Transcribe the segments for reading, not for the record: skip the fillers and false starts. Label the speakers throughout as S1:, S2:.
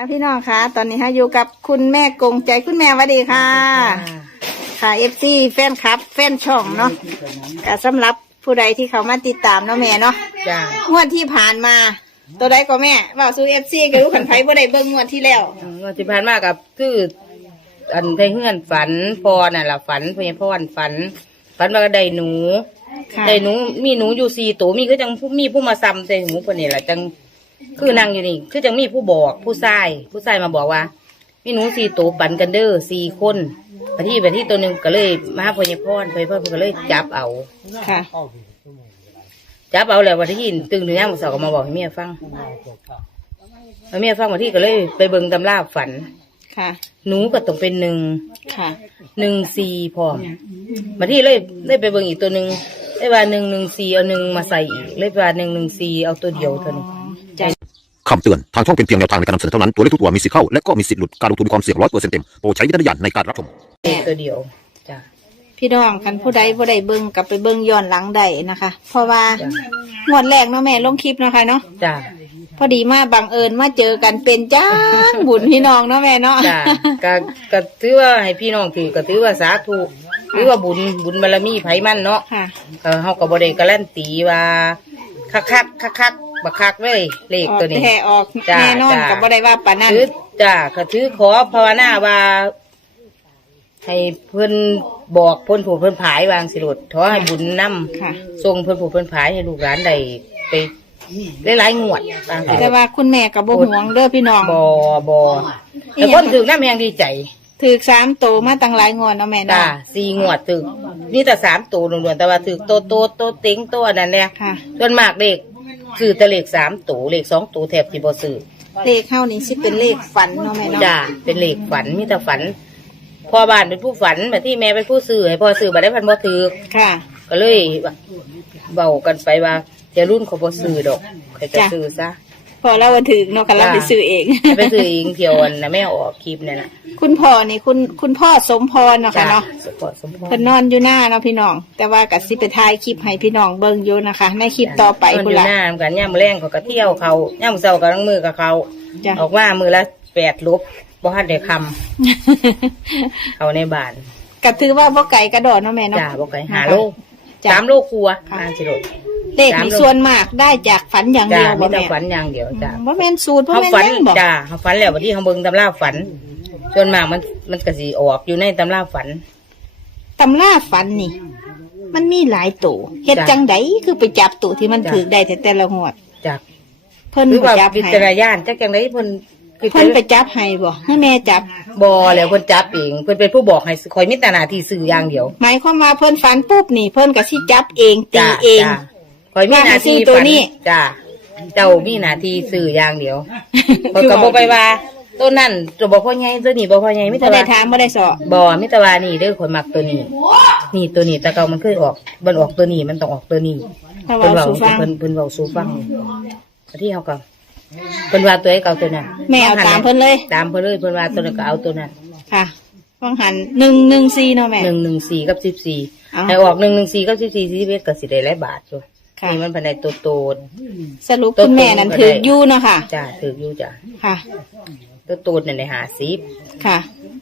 S1: พี่น้องคะตอนนี้อยู่กับคุณแม่กงใจคุณแม่สวัสดีค่ะค่ะFCแฟนคลับแฟนช่องเนาะก็สำหรับผู้ใดที่เขามาติดตามเนาะแม่เนาะงวดที่ผ่านมาตัวใดก็แม่ว่าสู้FCก็รู้ขันไผบ่ได้เบิ่งงวดที่แล้ว
S2: งวดที่ผ่านมากับคืออันไทเฮือนฝันพอน่ะล่ะฝันพญาพรฝันว่าก็ได้หนูมีหนูอยู่4ตัวมีคือจังมีผู้มาซ้ำใส่หนูคนนี้ล่ะจังคือนั่งอยู่นี่คือจังมีผู้บอกผู้ชายมาบอกว่ามีหนู4ตัวปั่นกันเด้อ4คนไปที่ตัวหนึ่งก็เลยมาพญาพรก็เลยจับเอา
S1: ค่ะ
S2: จับเอาแล้ววันที่ตึงถึงย่างมือสาวก็มาบอกให้เมียฟังวันที่ก็เลยไปเบิ่งตำราฝัน
S1: ค่ะ
S2: หนูก็ต้องเป็น1
S1: ค่ะ
S2: 1 4พอวันที่เลยไปเบิ่งอีกตัวหนึ่งได้ว่า1 1 4เอา1มาใส่อีกเลยว่า1 1 4เอาตัวเดียวเท่านี้
S3: คำเตือนทางช่องเป็นเพียงแนวทางในการนำเสนอเท่านั้นตัวเลขทุกตัวมีสิทธิ์เข้าและก็มีสิทธิ์หลุดการลงทุนมีความเสี่ยง100%เต็มโปรดใช้วิจารณญาณในการรับชม
S2: ตัวเดียวจ้ะ
S1: พี่น้องคันผู้ใดบ่ได้เบิ่งกลับไปเบิ่งย้อนหลังได้นะคะเพราะว่างวดแรกเนาะแม่ลงคลิปนะคะเนาะ
S2: จ้ะ
S1: พอดีมาบังเอิญมาเจอกันเป็นจ้าบุญพี่น้องเนาะแม่เนาะ
S2: จ้ะก็ถือว่าให้พี่น้องถือก็ถือว่าสาธุถือว่าบุญบารมีไผมันเนาะ
S1: ค่ะ
S2: เฮาก็บ่ได้การันตีว่าคักบักคักเลยเลขตัวนี้
S1: แท้ออกแน่นอนก็บ่ได้ว่าปานนั้น
S2: จ้ะก็ถือขอภาวนาว่าให้เพิ่นบอกเพิ่นผายวางสิโลดขอให้บุญนำส่งเพิ่นผายให้ลูกหลานได้ไปหลายๆงวด
S1: แต่ว่าคุณแม่ก็บ่ห่วงเด้อพี่น้อง
S2: บ่แต่คนถึงน้ำแหงดีใจ
S1: ถึก3ตัวมาตั้งหลายงวดเนาะแม่เนาะ
S2: 4งวดถึกนี่แต่3ตัวล้วนๆแต่ว่าถึกโตเต็งตัวนั่นแหละส่วนมากเลขคือแต่เลข3ตัวเลข2ตัวแทบสิบ่ซื้อ
S1: เลขเฮานี่สิเป็นเลขฝันเนาะแม่เนาะ
S2: จ้ะเป็นเลขฝันมีแต่ฝันพ่อบ้านเป็นผู้ฝันแบบที่แม่เป็นผู้ซื้อให้พ่อซื้อมาได้พันบ่ถือ
S1: ค่ะ
S2: ก็เลยเบากันไปว่าเจ้ารุ่นเขาบ่ซื้อดอกใครจะซื้อซะ
S1: พอเราถือเนาะค่ะเราไปซื้อเอง
S2: ไปซื้อเองเที่ยวนะแม่ออกคลิปเนี่ยนะ
S1: คุณพ่อนี่คุณพ่อสมพรเนาะค่ะเนาะเพิ่นนอนอยู่หน้าเนาะพี่น้องแต่ว่าก็สิไปถ่ายคลิปให้พี่น้องเบิ่งอยู่นะคะในคลิปต่อไป
S2: พุ่นล่ะนอนอยู่หน้ากันย่ามมื้อแลงเขาก็เที่ยวเขาย่ามมื้อเช้าก็ล้างมือกับเขาออกมามื้อละ8 ลบบ่ทันได้คำเขาในบ้าน
S1: ก็ถือว่าบ่ไก่กระโดดเนาะแม่เนาะ
S2: จ้าบ่ไก่5 โล3 โลกลัวสิโล
S1: เลขมีส่วนมากได้จากฝันอย่างเดียว
S2: บ่แม่ฝันอย่างเดียวจ้า
S1: บ่แม่นสูตรบ่แม่นหยังบ่
S2: จ้าเฮาฝันแล้วบัดนี้เฮาเบิ่งตำราฝันส่วนมากมันก็สิออกอยู่ในตำราฝัน
S1: นี่มันมีหลายตัวเฮ็ดจังไดคือไปจับตัวที่มันถือได้แต่ละงวด
S2: จ้ะ
S1: เพิ่น
S2: ไปจับให้วิจารณญาณจักจังไดเพิ่น
S1: ไปจับให้บ่ให้แม่จับ
S2: บ่แล้วเพิ่นจับเองเพิ่นเป็นผู้บอกให้คอยมีแต่หน้าที่สื่ออย่างเดียว
S1: หมายความว่าเพิ่นฝันปุ๊บนี่เพิ่นก็สิจับเองตีเอง
S2: คอยมีหน้าที่ตัวนี้จ้ะเจ้ามีหน้าที่สื่ออย่างเดียวเพิ่นก็บ่ไปว่าตัวนั้นตัวบ่พอใหญ่ตัวนี้บ่พอใหญ่มีแต่ว่า
S1: ได้ถามบ่ได้สอ
S2: บ่มีแต่ว่านี่เด้อคนมักตัวนี้นี่ตัวนี้แต่เก่ามันเคยออกมันออกตัวนี้มันต้องออกตัวนี้เพิ่นเว้าสู่ฟังที่เฮาก็เพิ่นว่าตัวไอ้เก่าตัวนั้น
S1: แม่เอาตามเพิ่นเลย
S2: เพิ่นว่าตัวนั้นก็เอาตัวนั้น
S1: ค่ะต้องหัน114เนาะแม่
S2: 114กับ14ให้ออก114กับ14 41ก็สิได้หลายบาทอยู่นี่มันภายในโต
S1: สรุปคุณแม่นั้นถืออยู่เนาะค่ะ
S2: จ้ะถืออยู่จ้ะ
S1: ค่ะ
S2: โตนั่นได้50
S1: ค่ะ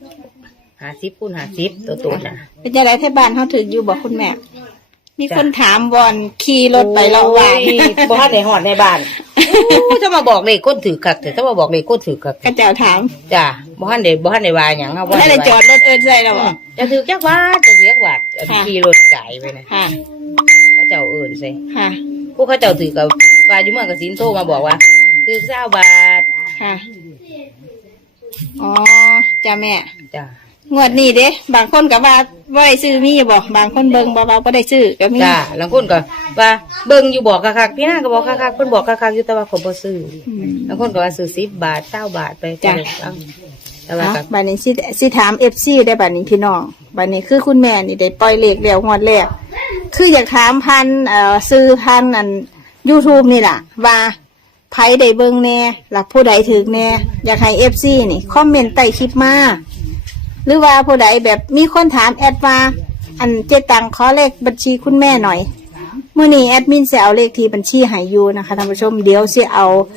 S2: 50คูณ50โตน่ะ
S1: เป็นจังได๋ที่บ้านเฮาถืออยู่บ่คุณแม่มีคนถามวอนขี่รถไประหว่าง
S2: บ่ทันได้ฮอดในบ้านจะมาบอกเลขคนถือคักแต่ถ้ามาบอกเลขคนถือคัก
S1: ก็เจ้าถาม
S2: จ้ะบ่ทันได้ว่าหยังเฮา
S1: บ่ได้จอดรถใส่แล้วบ่
S2: จะถือจักบาทขี่รถไกลไปนะ
S1: ค่ะ
S2: เขาเจ้าใส่
S1: ค่ะ
S2: ผู้เขาเจ้าถือกับว่าอยู่เมืองกสิณโทรมาบอกว่าถือ20 บาท
S1: ค่ะอ๋อจ้าแม่
S2: จ้ะ
S1: งวดนี้เด้บางคนก็ว่าบ่ได้ซื้อมีบ่บางคนเบิ่งบ่ได้ซื้อก็มี
S2: จ้ะบางคนก็ว่าเบิ่งอยู่บอกคักๆพี่นาก็บอกคักๆเพิ่นบอกคักๆอยู่แต่ว่าเขาบ่ซื้อบางคนก็ว่าซื้อ10 บาท20 บาทไป
S1: จ้ะ
S2: แต่ว่า
S1: บัดนี้สิถาม FC ได้บัดนี้พี่น้องบัดนี้คือคุณแม่นี่ได้ปล่อยเลขแล้วงวดแรกคืออยากถามพันซื้อพันอัน YouTube นี่ล่ะว่าไผได้เบิ่งแน่ล่ะผู้ใดถึกแน่อยากให้ FC นี่คอมเมนต์ใต้คลิปมาหรือว่าผู้ใดแบบมีคนถามแอดว่าอันเจตังขอเลขบัญชีคุณแม่หน่อยมื้อนี้แอดมินสิเอาเลขที่บัญชีให้อยู่นะคะท่านผู้ชมเดี๋ยวสิเอา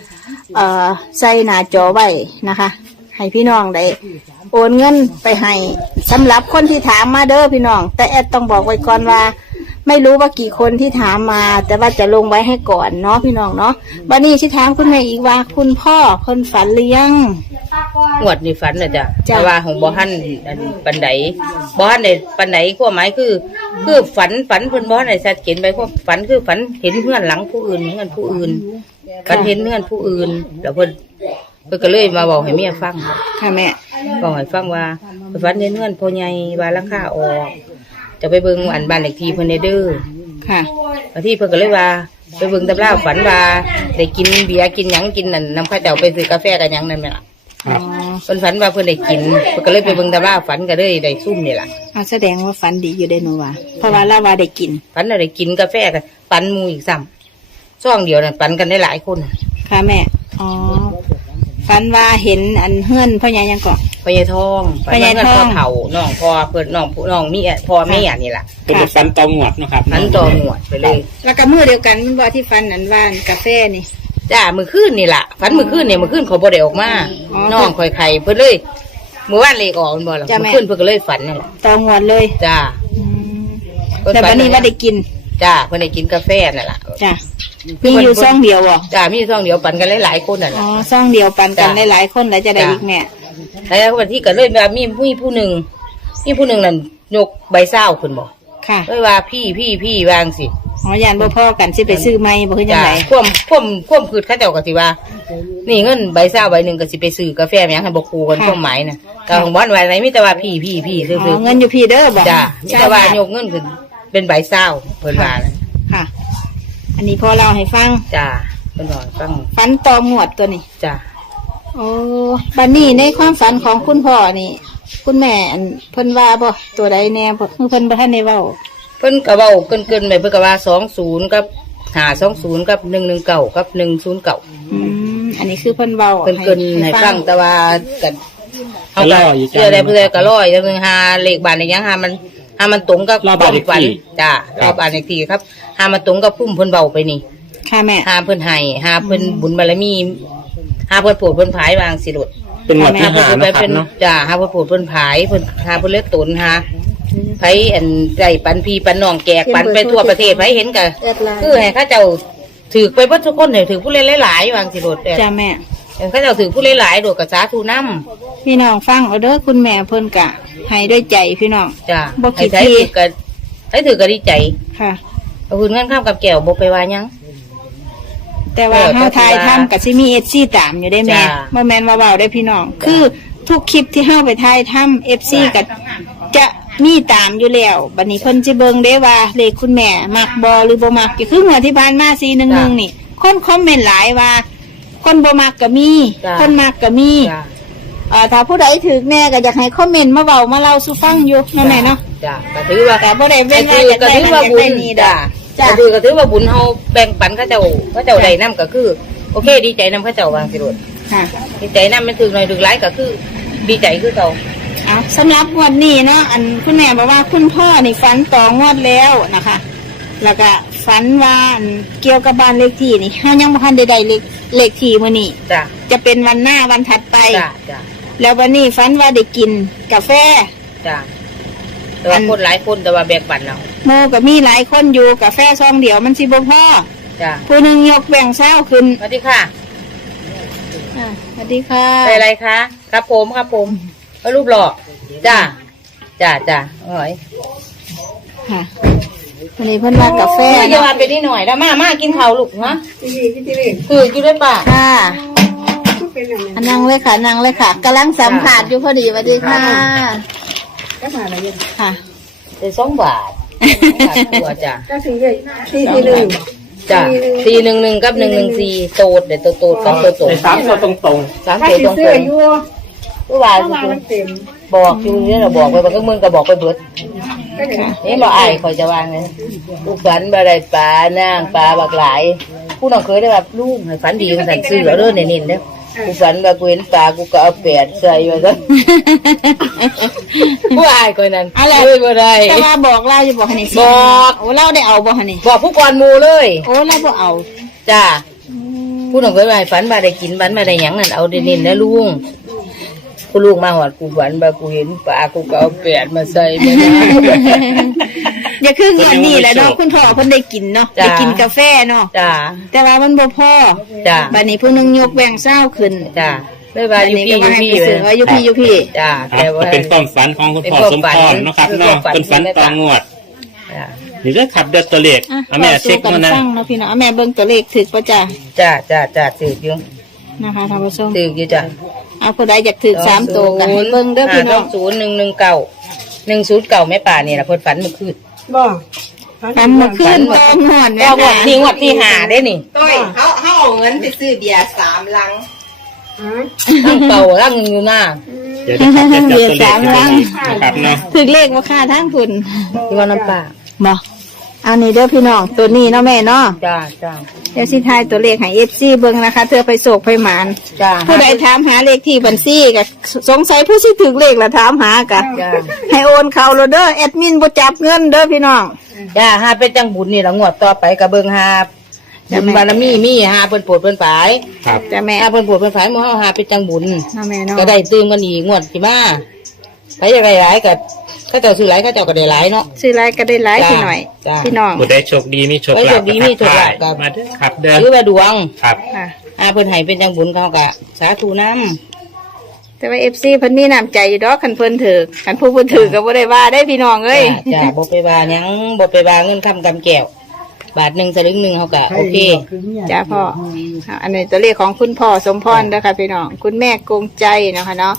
S1: ใส่หน้าจอไว้นะคะ ให้พี่น้องได้โอนเงินไปให้สำหรับคนที่ถามมาเด้อพี่น้องแต่แอดต้องบอกไว้ก่อนว่า ไม่รู้ว่ากี่คนที่ถามมา แต่ว่าจะลงไว้ให้ก่อนเนาะพี่น้องเนาะวันนี้ที่ถามคุณแม่อีกว่าคุณพ่อคนฝันหรือยัง
S2: งวดนี่ฝันนะจ้ะ
S1: จ้ะ
S2: แต่ว่าของบ่ทันอันปันไดบ่ทันได้ปันไดความหมายคือฝันเพิ่นบ่ทันได้ชัดเจนไปความฝันคือฝันเห็นเฮือนหลังผู้อื่นเฮือนผู้อื่นฝันเห็นเฮือนผู้อื่นแล้วเพิ่นก็เลยมาบอกให้เมียฟัง
S1: ค่ะแม่
S2: บอกให้ฟังว่าฝันเห็นเฮือนพ่อใหญ่ว่าราคาออกจะไปเบิ่งอันบ้านเลขที่เพิ่นเด้อ
S1: ค่ะ
S2: บางทีเพิ่นก็เลยว่าไปเบิ่งตำราฝันว่าได้กินเบียร์กินหยังกินนั่นน้ำข้าวเจ้าไปซื้อกาแฟกันหยังนั่นแหละ
S1: อ๋อ
S2: เพิ่นฝันว่าเพิ่นได้กินเพิ่นก็เลยไปเบิ่งตำราฝันก็เลยได้ซุ่มนี่ล่ะ
S1: เอาแสดงว่าฝันดีอยู่ได้หนูว่าเพราะว่าเราว่าได้กิน
S2: ฝันว่าได้กินกาแฟกันปันหมูอีกซ้ำช่องเดียวนั่นปันกันได้หลายคนน่ะ
S1: ค่ะแม่ อ๋อ ฝันว่าเห็นอันเฮือนพ่อใหญ่ยังเกาะ
S2: พ่อใหญ่ทอง
S1: พ่อใหญ่ทอง
S2: พ่อเฒ่าน้องพ่อเพิ่นน้องผู้น้องมีพ่อแม่นี่ล่ะ
S4: เป็นฟันตอหมวดเนาะครับ
S2: ฝันต่อหมวดไปเลย
S1: แล้วก็มือเดียวกันมันบอกที่ฝันอันว่านกาแฟนี่
S2: จ้ามื้อคืนนี่ล่ะฝันมื้อคืนเนี่ยมื้อคืนเขาบ่ได้ออกมา
S1: อ๋อ
S2: น้องข่อยไข่เพิ่นเลยมื้อวานเลขออกมันบ่ล่ะ
S1: จ้ะแม่
S2: มื้อคืนเพิ่นก็เลยฝันนั่นแหละ
S1: ตองหวดเลย
S2: จ้า
S1: อืมแต่วันนี้ว่าได้กิน
S2: จ้าเพิ่นได้กินกาแฟนั่นล่ะ
S1: จ้ะมีอยู่ซ่องเดียวเหรอ
S2: จ้ามีช่องเดียวปันกันหลายๆคนนั่น
S1: อ๋อ
S2: ล่ะ
S1: ซ่องเดียวปันกัน
S2: จ้ะ
S1: หลายๆคนแล้วจะได้อีกแม่
S2: แล้ววันที่ก็เลยว่ามีผู้หนึ่งนั่นยกใบเศร้าขึ้นบอก
S1: ค่ะ
S2: เลยว่าพี่วางสิ
S1: อ๋อยานบ่พ่อกันสิไปซื้อไม้บ่คือจัง
S2: จ้า
S1: ได
S2: ควมคือเข้าเจ้าก็สิว่า นี่เงินใบเศร้าใบหนึ่งก็สิไปซื้อกาแฟแม่งให้บอกครูกันความหมายนะแต่ของบ้านไว้ไหนมิแต่ว่าพี่ซื้
S1: อ๋
S2: อ
S1: อเงินอยู่พี่เด้อบ่
S2: จ้ามิแต่ว่ายกเงินขึ้นเป็นใบเศร้าเพิ่นว่านะ
S1: ค่ะ อันนี้พอเราให้ฟัง
S2: จ้าเพิ่นบอกฟัง
S1: ฝันตองหวดตัวนี้
S2: จ้า
S1: โอ้บัดนี้ในความฝันของคุณพ่อนี่ คุณแม่อันเพิ่นว่าบ่ตัวใดแน่บ่คือเพิ่นบ่ทันได้เว้า
S2: เพิ่นก็เว้าเกินไปเพิ่นก็ว่า20กับ520กับ119กับ109
S1: อันนี้คือเพิ่นเว้า
S2: เพิ่นเกินให้ฟังแต่ว่ากัน
S4: ก็ล่ออีก
S2: เชื่อได้เพื่อก็ร้อยจังนึงหาเลขบ้านในยังหามันตรงกับ
S4: รอบบ้านเลขที่
S2: ฝันจ้ารอบบ้านเลขที่ครับหามันตรงกับพุ่มเพิ่นเบาไปนี่
S1: ค่ะแม่
S2: หาเพิ่นให้หาเพิ่นบุญบารมีหาเพิ่นโปรดเพิ่นผายวางสิรุด
S4: เป็นหมวดที่
S2: หาเพิ่น
S4: หา
S2: ไป
S4: นะครับ
S2: เป็น
S4: เนาะ
S2: จ้าหาเพิ่นโปรดเพิ่นผายเพิ่นหาเพิ่นเลือดตุนหาไผอันใจปันพี่ปันน้องแกกปันไปทั่วประเทศไผเห็นก็คือให้เขาเจ้าถือไปเบิดทุกคนให้ถือผู้เล่นหลายๆวางสิรุด
S1: จ้าแม่
S2: เขาเจ้าถือผู้หลายๆโดดกับสาธุน้ำ
S1: พี่น้องฟังเอาเด้อคุณแม่เพิ่นกะให้ด้วยใจพี่น้อง
S2: จ้า
S1: บ่คิ
S2: ให้
S1: ด
S2: ใช้
S1: ที่
S2: ถือกันให้ถือกันดีใจ
S1: ค่ะ
S2: เอาคืนเงินข้ามกับแก้วบ่ไปว่าหยัง
S1: แต่ว่า
S2: เออ
S1: เฮาทายทำกับสิมี FC ตามอยู่ได้แม่
S2: จ้า
S1: บ่แม่นว่าเว้าได้พี่น้อง คือทุกคลิปที่เฮาไปทายทำ FC ก็จะมีตามอยู่แล้วบัดนี้เพิ่นสิเบิ่งได้ว่าเลขคุณแม่มักบ่หรือบ่มักก็คือเมื่อที่ผ่านมา411นี่ คนคอมเมนต์หลายว่า คนบ่มักก็มี คนมักก็มี
S2: จ้า
S1: ถ้าผู้ใดถือแม่ก็อยากให้คอมเมนต์มาเบามาเล่าสู่ฟังอยู่นั่นแหละเนาะ
S2: จ้าก็ถือว่า
S1: แต่บ่ได้เว้นว่าอยาก
S2: ก็
S1: ได้
S2: ถือ
S1: นั่น
S2: ว่า
S1: อยาก
S2: บุ
S1: ได้
S2: ญ
S1: นี่ดอ
S2: จ้าก ก็ถือว่าบุญเฮาแบ่งปันเขาเจ้าได้นํก็คือ โอเคดีใจนํเขาเจ้าวางสิโดด
S1: ค่ะ
S2: ดีใจนํมันถึงหน่อยถึงหลายก็คือ ดีใจคือเขา
S1: เอาสำหรับงวดนี้เนาะอันคุณแม่บอกว่าคุณพ่อนี่ฝันต่องวดแล้วนะคะ แล้วก็ฝันว่าอันเกี่ยวกับบ้านเลขที่นี่เฮายังบ่ทันได้เลขที่มื้อนี้
S2: จ้า
S1: จะเป็นวันหน้าวันถัดไป
S2: จ้า
S1: แล้ววันนี้ฝันว่าได้กินกาแฟ
S2: จ้าแต่ว่าคนหลายคนแต่ว่าแบ่งปันเอา
S1: โมก็มีหลายคนอยู่กาแฟซองเดียวมันสิบ่พอ
S2: จ้า
S1: ผู้หนึงยกแบ่งเช้าขึ้น
S2: สวัสดีค่ะ
S1: สวัสดีค่ะ
S2: ใส่อะไรคะครับผมเอารูปหล่อจ้าอร่อย
S1: ค่ะวันนี้เพิ่นมากาแฟ
S2: เดี๋ยวไปนิดหน่อยแล้วมากินข้าวลูกนะคือกินได้ป่ะ
S1: ค่ะนั่งเลยค่ะนั่งเลยค่ะกำลังสัมผัสอยู่พอดีสวัสดีค่ะค่ะ
S2: ได้2 บาทตัวจ้ะ
S1: 441
S2: จ้ะ411กับ114โตดเดี๋ยวโตดกับโตด
S4: ในสามตัวตรง
S2: 3ตัวตรงๆผู้ว่าบอกอยู่เนี่ยเราบอกไปบางมึงก็บอกไปเบิดนี่บอกไอ้คอยจะวางไงลูกฝันบ่ได้ปลานางปลาบักหลายผู้น้องเคยได้แบบลูกฝันดีกันสั่นซื้อเอาเด้อเน้นๆเด้อกูฝันว่ากูเห็นปลากูก็เอา8ใส่ไว้ซะผู้อายคนนั้น
S1: อะไร
S2: เลยบ่ได้
S1: แต่ว่าบอกเราจะบอกให้นี่
S2: บอก
S1: โอ้เราได้เอาบอกให้นี่
S2: บอกผู้ก่อนหมู่เลย
S1: โอ้เราบ่เอา
S2: จ้า
S1: อืม
S2: ผู้น้องเคยว่าให้ฝันมาได้กินฝันมาได้หยังนั่นเอาเน้นๆนะลุงกูลูกมาหอดกูฝันว่ากูเห็นปลากูก็เอาแปดมาใส่มานะ
S1: อย่าคือเงินนี่แหละเนาะคุณพ่อเพิ่นได้กินเนาะ
S2: จ้ะ
S1: ได้กินกาแฟเนาะ
S2: จ้า
S1: แต่ว่ามันบ่พอ
S2: จ้า
S1: บัดนี้ผู้นึงยกแบ่งเศร้าขึ้น
S2: จ้าเลยว่า
S1: บัด
S2: อยู่
S1: นี้
S2: พี่
S1: ก็
S2: อ
S1: ว่า
S2: ยู่
S1: ให้
S2: พี่
S1: ไปซื้อว่าอยู่พี่อยู่พี่
S2: จ้า
S4: ครั
S2: แต่
S4: บ
S2: ว่า
S4: ก็เป็นความฝันของคุณพ่อ
S2: เป็น
S4: ส
S2: ความ
S4: ม
S2: ฝัน
S4: พรเนาะครับ
S2: เป็นค
S4: เนาะ
S2: วามฝัน
S4: เป็นฝันตองวด
S2: จ้า
S4: นี่ก็ขับเดือดตัวเลข
S1: อ่ะ
S4: เอาแม่เช็ค
S1: กั
S4: มานะ
S1: ฟังเนาะพี่เนาะเอาแม่เบิ่งตัวเลขถึกป่ะจ้ะ
S2: จ้าถืออยู่
S1: นะคะท่านผู้ชม
S2: ถืออยู่จ้า
S1: เอาผู้ใดอยากถึก3ตัวก็ให้เบิ่งเด้อพี่น้อง
S2: 109แม่ป่านี่ล่ะเพิ่นฝันเมื่อคืน
S1: ฝันเมื่อคืนบ่งอน
S2: แล้วงวดที่ห้าได้นี่
S1: ต้อยเขาเอาเงินไปซื้อเบียร์3ลัง
S2: ตั้งเป่าตั้งอยู่หน้า
S4: เดี๋ยวนะครับจะจับตัวเลขนะครับเนาะ
S1: ถึกเลขว่าค่าทั้งคุณ
S2: ที่ว่าน้ำป่า
S1: บ่เอานี่เด้อพี่น้องตัวนี้เนาะแม่เนาะ
S2: จ้า
S1: เดี๋ยวสิทายตัวเลขให้ FC เบิ่งนะคะเธอไปโศกไปหมาน
S2: จ้า
S1: ผู้ใดถามหาเลขที่บัญชีก็สงสัยผู้สิถึกเลขละถามหากะ
S2: จ้า
S1: ให้โอนเข้าโลดเด้อแอดมินบ่จับเงินเด้อพี่น้อง
S2: จ้าหาเป็นจังบุญนี่ละงวดต่อไปกับเบิงหาบุญบารมีหาเพิ่นโปรดเพิ่นฝาย
S4: ครับ
S1: จ้ะแม่
S2: หาเพิ่นโปรดเพิ่นฝายหมู่เฮาหาเป็นจังบุญ
S1: เนาะแม่เนาะ
S2: ก็ได้ตื่มกันอีกงวดสิมาไปอยากได้หลายก็เขาเจ้าซื้อหลายเขาเจ้าก็ได้หลายเนาะ
S1: ซื้อหลายก็ได้หลาย
S2: จ้ะ
S1: พี่หน่อย
S2: จ้ะ
S1: พี่น้อง
S4: ผู้ใดโชคดีมีโชค
S2: โช
S4: ลา
S2: คดีมีโชคลาภครับ
S4: มาเด้อขับเดือด
S2: หรือว่าดวง
S4: ครับ
S1: ค่ะ
S2: หาเพิ่นให้เป็นจังบุญเขาก็สาธุนำ
S1: แต่ว่า FC เพิ่นมีน้ำใจอยู่ดอกคันเพิ่นถือคันผู้เพิ่นถือก็บ่ได้ว่าได้พี่น้องเอ้ย
S2: จ้าบ่ไปว่าหยังบ่ไปว่าเงินคำกำแก้วบาทหนึงสลึงหนึงเขาก็โอเค
S1: จ้าพ่ออันนี้ตัวเลขของคุณพ่อสมพรนะคะพี่น้องคุณแม่กงใจนะคะเนาะ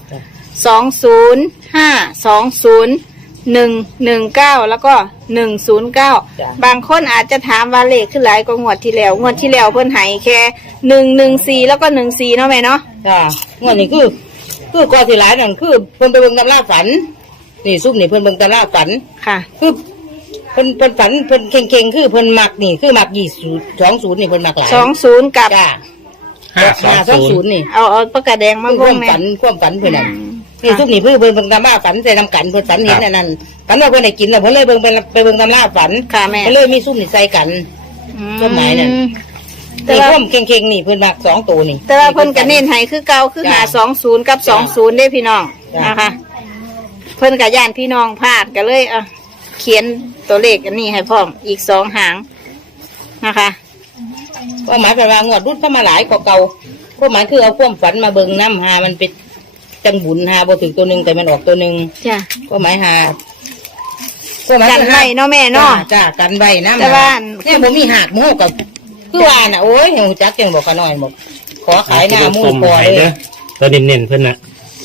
S1: 20520119แล้วก็109บางคนอาจจะถามว่าเลขขึ้นหลายกว่างวดที่แล้วงวดที่แล้วเพิ่นให้แค่114แล้วก็14เนาะแม่เนาะ
S2: จ้างวดนี้คือก่อนสิหลายนั่นคือเพิ่นไปเบิ่งตำราฝันนี่ซุปนี่เพิ่นเบิ่งตำราฝัน
S1: ค่ะ
S2: คือเพิ่นฝันเพิ่นเก่งๆคือเพิ่นมักนี่คือมัก20นี่เพิ่นมักหลาย
S1: 20กับ
S2: จ้า
S4: 520
S2: นี่
S1: เอาปากกาแดงมา
S2: คือค
S1: ว
S2: วาง ม
S1: แม่
S2: ฝันความฝันเพิ่นน่ะ
S1: อืม
S2: นี่ซุปนี่เพิ่นเบิ่งตำราฝันใส่น้ำกันเพิ่นฝันเห็นอันนั้นฝันว่าเพิ่นได้กินแล้วเพิ่นเลยเบิ่งไปเบิ่งตำราฝัน
S1: ค่ะแม่
S2: เพิ่นเลยมีซุปนี่ใส่กัน ต้นไม้นั่น
S1: แต่
S2: นี่
S1: ว่า
S2: ความเก่งๆนี่เพิ่นมัก2ตัวนี่
S1: แต่ว่าเพิ่นก็เน้นให้คือเก่าคือหา20กับ20ได้พี่น้อง
S2: จ้ะ
S1: นะคะ เพิ่นกับย่านพี่น้องพลาดก็เลยเขียนตัวเลขอันนี้ให้พร้อมอีก2หางนะคะ
S2: ก็หมายไปว่างวดรุ่นเข้ามาหลายกว่าเก่าก็หมายคือเอาความฝันมาเบิ่งน้ำหามันเป็นจังบุญหาบ่ถึงตัวหนึงแต่มันออกตัวหนึง
S1: จ้ะ
S2: ก็หมายหาก็หมาย
S1: กันไว้เนาะแม่เนาะ
S2: จ้ากันไว้น้ำ
S1: แต่ว่า
S2: เนี่ยผมมีหักหมูกับคือว่าน่ะโอ้ยหูจักจังบอกขน้อยบอกขอขายหน้าหมู
S4: ผม
S2: พอ
S4: ให้
S2: เล
S4: เด้อย ตัวเน้นๆเพิ่นน่ะ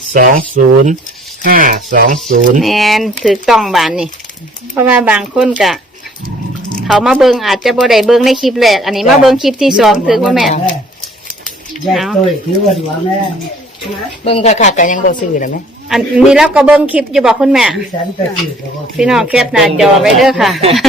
S4: 20520
S1: แมนถือต้องบานนี่ เพราะว่าบางคนกะ เขามาเบิงอาจจะบ่ได้เบิงในคลิปแรกอันนี้มาเบิงคลิปที่2ถือว่าแม่
S5: แยกตัวถือว่าหัวแม่
S2: เบิ่งคักๆกันยังบ่ซื้อน่ะแม่
S1: อันนี้แล้วก็เบิงคลิปอยู่บอกคุณแม่
S5: แสนไปสื่อกับว่า
S1: พี่น้องแคปหน้าจอไว้เด้อค่ะ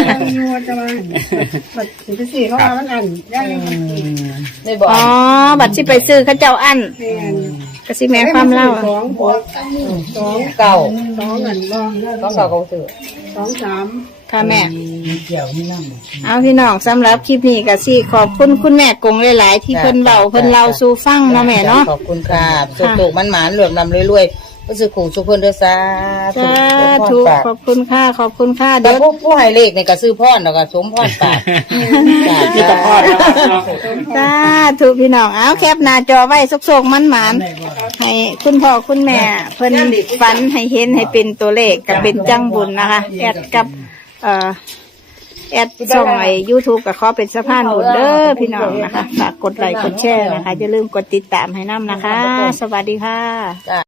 S5: ไปสื่อเขามามันอันยัง
S2: ได้บอก
S1: อ๋อ บัตรที่ไปซื้อเขาเจ้าอันกสิแม่ความเล่า
S5: สองบวกสอง
S2: เก่า
S5: สองอันบ่
S2: ต้องเก่าเขาซื้อ
S5: สองสาม
S1: ค่ะแม่
S5: เกี่ยวนี่นั่ง
S1: เอาพี่น้องสำหรับคลิปนี้ก็สิขอบคุณคุณแม่กงหลายๆที่เพิ่นเบาเพิ่นเล่าสู่ฟังเนาะแม่เนาะ
S2: ขอบคุณค่ะสุกๆมันหมานๆรวมนำรวยๆก็ซื้อขู่สุกเพิ่นด้วยซา
S1: สาธุขอบคุณค่ะขอบคุณค่ะ
S2: แต่
S1: เดี๋ยว
S2: ผู้ให้เลขนี่ก็ซื้อพรแล้วก็สมพรปาก
S4: มีแต่พ่อนะครับเนาะ
S1: สาธุพี่น้องเอาแคปหน้าจอไว้สุกๆมันๆให้คุณพ่อคุณแม่เพิ่นฝันให้เห็นให้เป็นตัวเลขก็เป็นจังบุญนะคะแอดกับแอดส่งไอ้ YouTube กับขอเป็นสะพานบุญเด้อพี่น้องนะคะฝากกดไลค์กดแชร์นะคะอย่าลืมกดติดตามให้น้ำนะคะ สวัสดีค่ะ